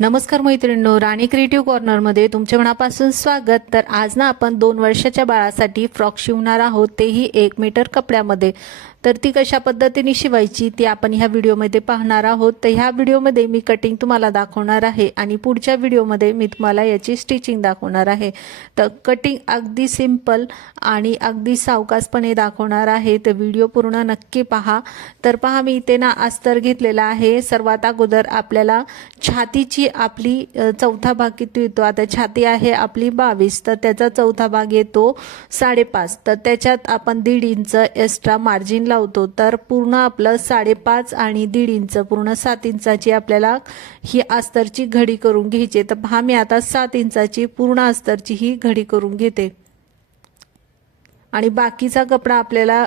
नमस्कार मैत्रिणींनो, राणी क्रिएटिव्ह कॉर्नरमध्ये तुमचे मनापासून स्वागत। तर आज ना आपण 2 वर्षाच्या बाळासाठी फ्रॉक शिवणार आहोत, तेही 1 मीटर कपड्यामध्ये। तर ती कशा पद्धतीने शिवायची ती आपण ह्या व्हिडिओमध्ये पाहणार आहोत। तर ह्या व्हिडिओमध्ये मी कटिंग तुम्हाला दाखवणार आहे आणि पुढच्या व्हिडिओमध्ये मी तुम्हाला याची स्टिचिंग दाखवणार आहे। तर कटिंग अगदी सिंपल आणि अगदी सावकाशपणे दाखवणार आहे, तर व्हिडिओ पूर्ण नक्की पहा। तर पहा, मी इथे ना अस्तर घेतलेला आहे। सर्वात अगोदर आपल्याला छातीची आपली चौथा भाग किती येतो, आता छाती आहे आपली 22, तर त्याचा चौथा भाग येतो 5.5, तर त्याच्यात आपण 1.5 इंच एक्स्ट्रा मार्जिन लावतो। तर पूर्ण आपलं 5.5 आणि 1.5 इंच पूर्ण 7 इंचाची आपल्याला ही अस्तरची घडी करून घ्यायची। तर पहा, मी आता 7 इंचाची पूर्ण अस्तरची ही घडी करून घेते आणि बाकीचा कपडा आपल्याला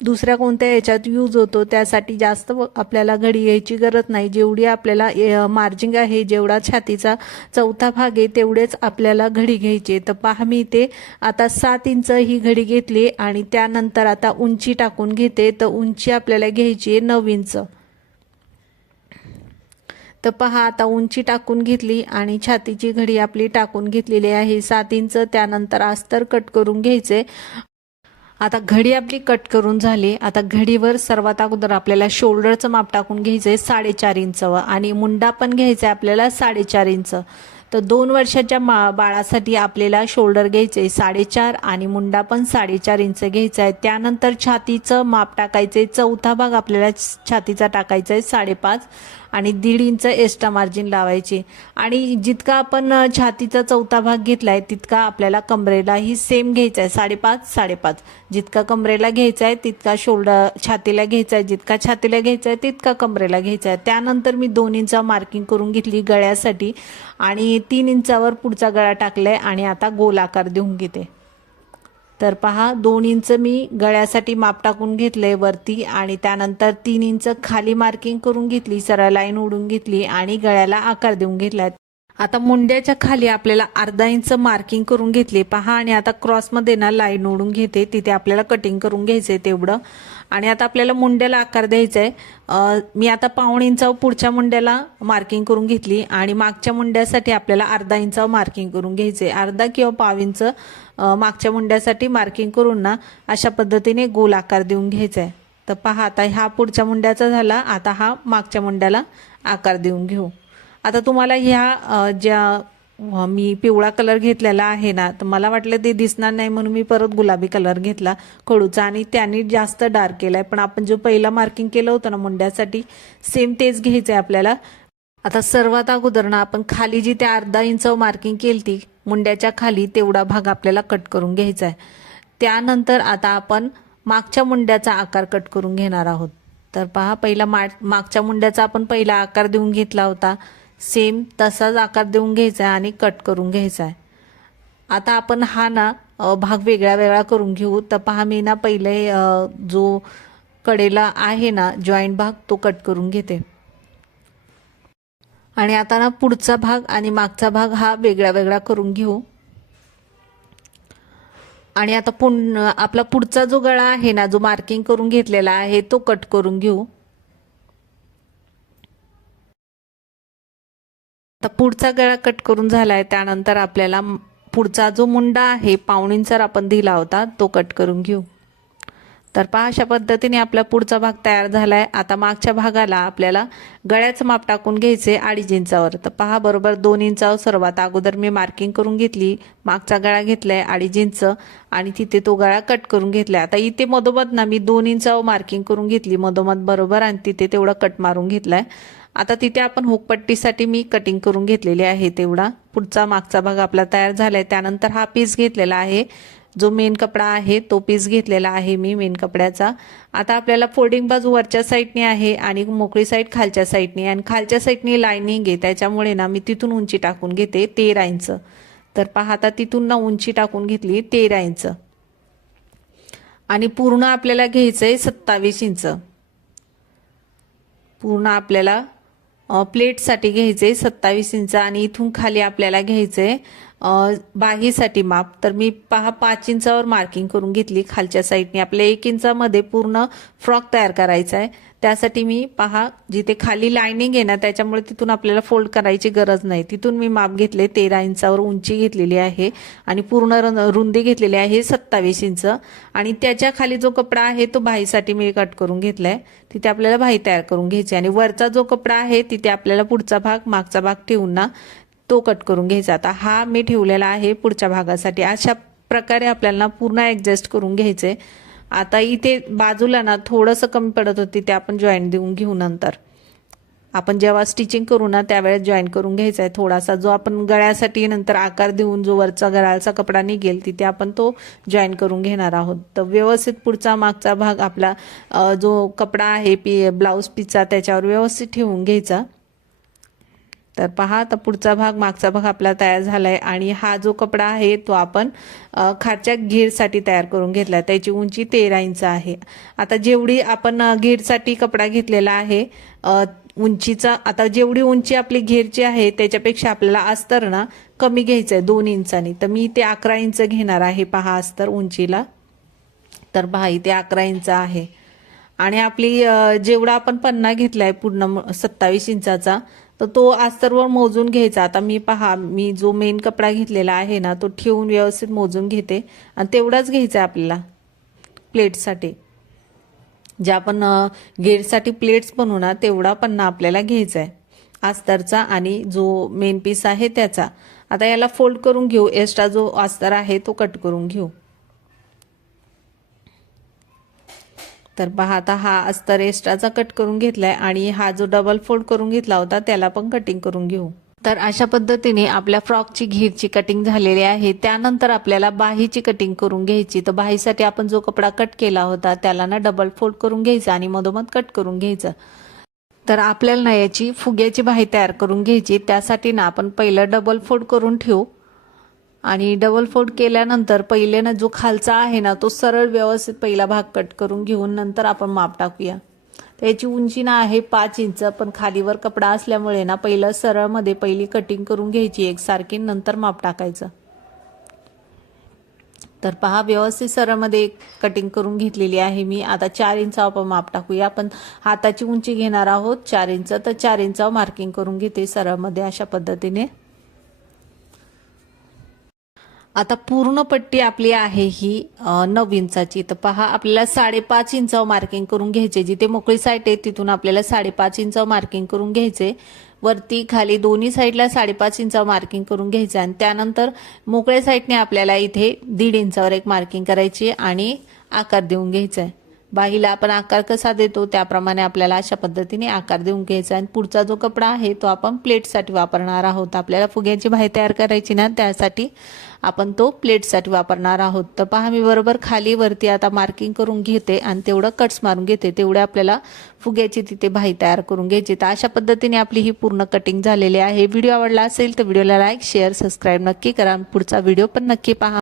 दुसऱ्या कोणत्या याच्यात यूज होतो त्यासाठी जास्त आपल्याला घडी घ्यायची गरज नाही। जेवढी आपल्याला मार्जिंग आहे, जेवढा छातीचा चौथा भाग आहे तेवढेच आपल्याला घडी घ्यायची। तर पहा, मी इथे आता 7 इंच ही घडी घेतली आणि त्यानंतर आता उंची टाकून घेते। तर उंची आपल्याला घ्यायची आहे 9 इंच। तर पहा, आता उंची टाकून घेतली आणि छातीची घडी आपली टाकून घेतलेली आहे 7 इंच। त्यानंतर अस्तर कट करून घ्यायचे। आता घडी आपली कट करून झाली। आता घडीवर सर्वात अगोदर आपल्याला शोल्डरचं माप टाकून घ्यायचंय 4.5 इंच आणि मुंडा पण घ्यायचा आपल्याला 4.5 इंच। तर 2 वर्षाच्या बाळासाठी आपल्याला शोल्डर घ्यायचे 4.5 आणि मुंडा पण 4.5 इंच घ्यायचा आहे। त्यानंतर छातीचं माप टाकायचे, चौथा भाग आपल्याला छातीचा टाकायचा आहे 5.5 आणि 1.5 इंच एक्स्ट्रा मार्जिन लावायचे। आणि जितका आपण छातीचा चौथा भाग घेतलाय तितका आपल्याला कमरेलाही सेम घ्यायचा आहे 5.5 जितका कमरेला घ्यायचा आहे तितका शोल्डर छातीला घ्यायचा आहे, जितका छातीला घ्यायचा आहे तितका कमरेला घ्यायचा आहे। त्यानंतर मी 2 इंच मार्किंग करून घेतली गळ्यासाठी आणि 3 इंचावर पुढचा गळा टाकलाय आणि आता गोल आकार देऊन घेते। तर पहा, 2 इंच मी गळ्यासाठी माप टाकून घेतले वरती आणि त्यानंतर 3 इंच खाली मार्किंग करून घेतली, सरळ लाईन ओढून घेतली आणि गळ्याला आकार देऊन घेतलाय। आता मुंड्याच्या खाली आपल्याला अर्धा इंच मार्किंग करून घेतले पहा आणि आता क्रॉसमध्ये ना लाईन ओढून घेते, तिथे आपल्याला कटिंग करून घ्यायचंय तेवढं। आणि आता आपल्याला मुंड्याला आकार द्यायचा आहे। मी आता पाऊण इंचावर पुढच्या मुंड्याला मार्किंग करून घेतली आणि मागच्या मुंड्यासाठी आपल्याला अर्धा इंचावर मार्किंग करून घ्यायचे, अर्धा किंवा पाव इंच मागच्या मुंड्यासाठी मार्किंग करून ना अशा पद्धतीने गोल आकार देऊन घ्यायचा आहे। तर पहा, आता हा पुढच्या मुंड्याचा झाला, आता हा मागच्या मुंड्याला आकार देऊन घेऊ। आता तुम्हाला ह्या ज्या मी पिवळा कलर घेतलेला आहे ना, तर मला वाटलं ते दिसणार नाही म्हणून मी परत गुलाबी कलर घेतला खडूचा आणि त्याने जास्त डार्क केलाय। पण आपण जो पहिला मार्किंग केलं होतं ना मुंड्यासाठी, सेम तेच घ्यायचंय आपल्याला। आता सर्वात अगोदर ना आपण खाली जी त्या अर्धा इंच मार्किंग केली मुंड्याच्या खाली, तेवढा भाग आपल्याला कट करून घ्यायचा आहे। त्यानंतर आता आपण मागच्या मुंड्याचा आकार कट करून घेणार आहोत। तर पहा, पहिला मागच्या मुंड्याचा आपण पहिला आकार देऊन घेतला होता, सेम तसाच आकार देऊन घ्यायचा आहे आणि कट करून घ्यायचा आहे। आता आपण हा ना भाग वेगळा वेगळा करून घेऊ। तर पहा, मी ना पहिले जो कडेला आहे ना जॉईंट भाग तो कट करून घेते आणि आता ना पुढचा भाग आणि मागचा भाग हा वेगळा वेगळा करून घेऊ। आणि आता आपला पुढचा जो गळा आहे ना, जो मार्किंग करून घेतलेला आहे तो कट करून घेऊ। आता पुढचा गळा कट करून झालाय, त्यानंतर आपल्याला पुढचा जो मुंडा आहे पाऊण इंच आपण दिला होता तो कट करून घेऊ। तर पहा, अशा पद्धतीने आपला पुढचा भाग तयार झालाय। आता मागच्या भागाला आपल्याला गळ्याचं माप टाकून घ्यायचे 2.5 इंचावर। तर पहा, बरोबर 2 इंचावर सर्वात अगोदर मी मार्किंग करून घेतली, मागचा गळा घेतलाय 2.5 इंच आणि तिथे तो गळा कट करून घेतलाय। आता इथे मधोमध ना मी 2 इंचावर मार्किंग करून घेतली मधोमध बरोबर आणि तिथे तेवढा कट मारून घेतलाय। आता तिथे आपण हुकपट्टीसाठी मी कटिंग करून घेतलेली आहे तेवढा। पुढचा मागचा भाग आपला तयार झालाय। त्यानंतर हा पीस घेतलेला आहे, जो मेन कपडा आहे तो पीस घेतलेला आहे मी मेन कपड्याचा। आता आपल्याला फोल्डिंग बाजू वरच्या साईडने आहे आणि मोकळी साईड खालच्या साईडने, आणि खालच्या साईडने लाईनिंग आहे त्याच्यामुळे ना मी तिथून उंची टाकून घेते 13 इंच। तर पहा, आता तिथून ना उंची टाकून घेतली 13 इंच आणि पूर्ण आपल्याला घ्यायचंय 27 इंच। पूर्ण आपल्याला प्लेटसाठी घ्यायचे 27 इंच आणि इथून खाली आपल्याला घ्यायचे बाहीसाठी माप। तर मी पहा 5 इंचावर मार्किंग करून घेतली खालच्या साईडने। आपल्या 1 इंचामध्ये पूर्ण फ्रॉक तयार करायचा आहे, त्यासाठी मी पहा जिथे खाली लाईनिंग आहे ना त्याच्यामुळे तिथून आपल्याला फोल्ड करायची गरज नाही, तिथून मी माप घेतले 13 इंचावर उंची घेतलेली आहे आणि पूर्ण रुंदी घेतलेली आहे 27 इंच आणि त्याच्या खाली जो कपडा आहे तो बाहीसाठी मी कट करून घेतलाय, तिथे आपल्याला बाही तयार करून घ्यायची आणि वरचा जो कपडा आहे तिथे आपल्याला पुढचा भाग मागचा भाग ठेवून ना तो कट करून घ्यायचा। आता हा मी ठेवलेला आहे पुढच्या भागासाठी, अशा प्रकारे आपल्याला पूर्ण ऍडजस्ट करून घ्यायचे। आता इथे बाजूला ना थोडंसं कमी पडत होती ते आपण जॉईंट देऊन घेऊ, नंतर आपण जेव्हा स्टिचिंग करू ना त्यावेळेस जॉईंट करून घ्यायचा आहे थोडासा, जो आपण गळ्यासाठी नंतर आकार देऊन जो वरचा गळ्याचा कपडा निघेल तिथे आपण तो जॉईंट करून घेणार आहोत। तर व्यवस्थित पुढचा मागचा भाग आपला जो कपडा आहे ब्लाऊज पीसचा त्याच्यावर व्यवस्थित ठेवून घ्यायचा। तर पहा आता पुढचा भाग मागचा भाग आपला तयार झालाय आणि हा जो कपडा आहे तो आपण खालच्या घेरसाठी तयार करून घेतला, त्याची उंची 13 इंच आहे। आता जेवढी आपण घेरसाठी कपडा घेतलेला आहे उंचीचा, आता जेवढी उंची आपली घेरची आहे त्याच्यापेक्षा आपल्याला अस्तर ना कमी घ्यायचं आहे 2 इंचांनी, तर मी ते 11 इंच घेणार आहे पहा अस्तर उंचीला। तर पहा इथे 11 इंच आहे आणि आपली जेवढा आपण पन्ना घेतलाय पूर्ण 27 इंचाचा तर तो अस्तरवर मोजून घ्यायचा। आता मी जो मेन कपडा घेतलेला आहे ना तो ठेवून व्यवस्थित मोजून घेते आणि तेवढाच घ्यायचा आपल्याला प्लेटसाठी, जे आपण घेरसाठी प्लेट्स बनवू ना तेवढा पन्ना आपल्याला घ्यायचा आहे अस्तरचा आणि जो मेन पीस आहे त्याचा। आता याला फोल्ड करून घेऊ, एक्स्ट्रा जो अस्तर आहे तो कट करून घेऊ। तर पहा आता हा अस्तर एक्स्ट्राचा कट करून घेतलाय आणि हा जो डबल फोल्ड करून घेतला होता त्याला पण कटिंग करून घेऊ। तर अशा पद्धतीने आपल्या फ्रॉकची घेरची कटिंग झालेली आहे। त्यानंतर आपल्याला बाहीची कटिंग करून घ्यायची। तर बाहीसाठी आपण जो कपडा कट केला होता त्याला ना डबल फोल्ड करून घ्यायचा आणि मधोमध कट करून घ्यायचं। तर आपल्याला ना याची फुग्याची बाही तयार करून घ्यायची, त्यासाठी ना आपण पहिलं डबल फोल्ड करून ठेवू आणि डबल फोल्ड केल्यानंतर पहिले ना जो खालचा आहे ना तो सरळ व्यवस्थित पहिला भाग कट करून घेऊन नंतर आपण माप टाकूया। त्याची उंची ना आहे 5 इंच, पण खालीवर कपडा असल्यामुळे ना पहिलं सरळ मध्ये पहिली कटिंग करून घ्यायची एकसारखी, नंतर माप टाकायचं। तर पहा व्यवस्थित सरळ मध्ये कटिंग करून घेतलेली आहे मी। आता 4 इंच आपण माप टाकूया, आपण हाताची उंची घेणार आहोत 4 इंच, तर 4 इंचावर मार्किंग करून घेते सरळ मध्ये अशा पद्धतीने। आता पूर्ण पट्टी आपली आहे ही 9 इंचाची, तर पहा आपल्याला 5.5 इंचावर मार्किंग करून घ्यायचे, जिथे मोकळी साईड आहे तिथून आपल्याला 5.5 इंचावर मार्किंग करून घ्यायचे। वरती खाली दोन्ही साईडला 5.5 इंचावर मार्किंग करून घ्यायचं आणि त्यानंतर मोकळ्या साईडने आपल्याला इथे 1.5 इंचावर एक मार्किंग करायची आणि आकार देऊन घ्यायचा आहे। बाहीला आपण आकार कसा देतो त्याप्रमाणे आपल्याला अशा पद्धतीने आकार देऊन घ्यायचा आणि पुढचा जो कपडा आहे तो आपण प्लेटसाठी वापरणार आहोत। आपल्याला फुग्याची बाही तयार करायची ना त्यासाठी आपण तो प्लेटसाठी वापरणार आहोत। तर पहा मी बरोबर खाली वरती आता मार्किंग करून घेते आणि तेवढं कट्स मारून घेते, तेवढे आपल्याला फुग्याची तिथे बाही तयार करून घ्यायची। तर अशा पद्धतीने आपली ही पूर्ण कटिंग झालेली आहे। व्हिडिओ आवडला असेल तर व्हिडिओला लाईक शेअर सबस्क्राईब नक्की करा, पुढचा व्हिडिओ पण नक्की पहा।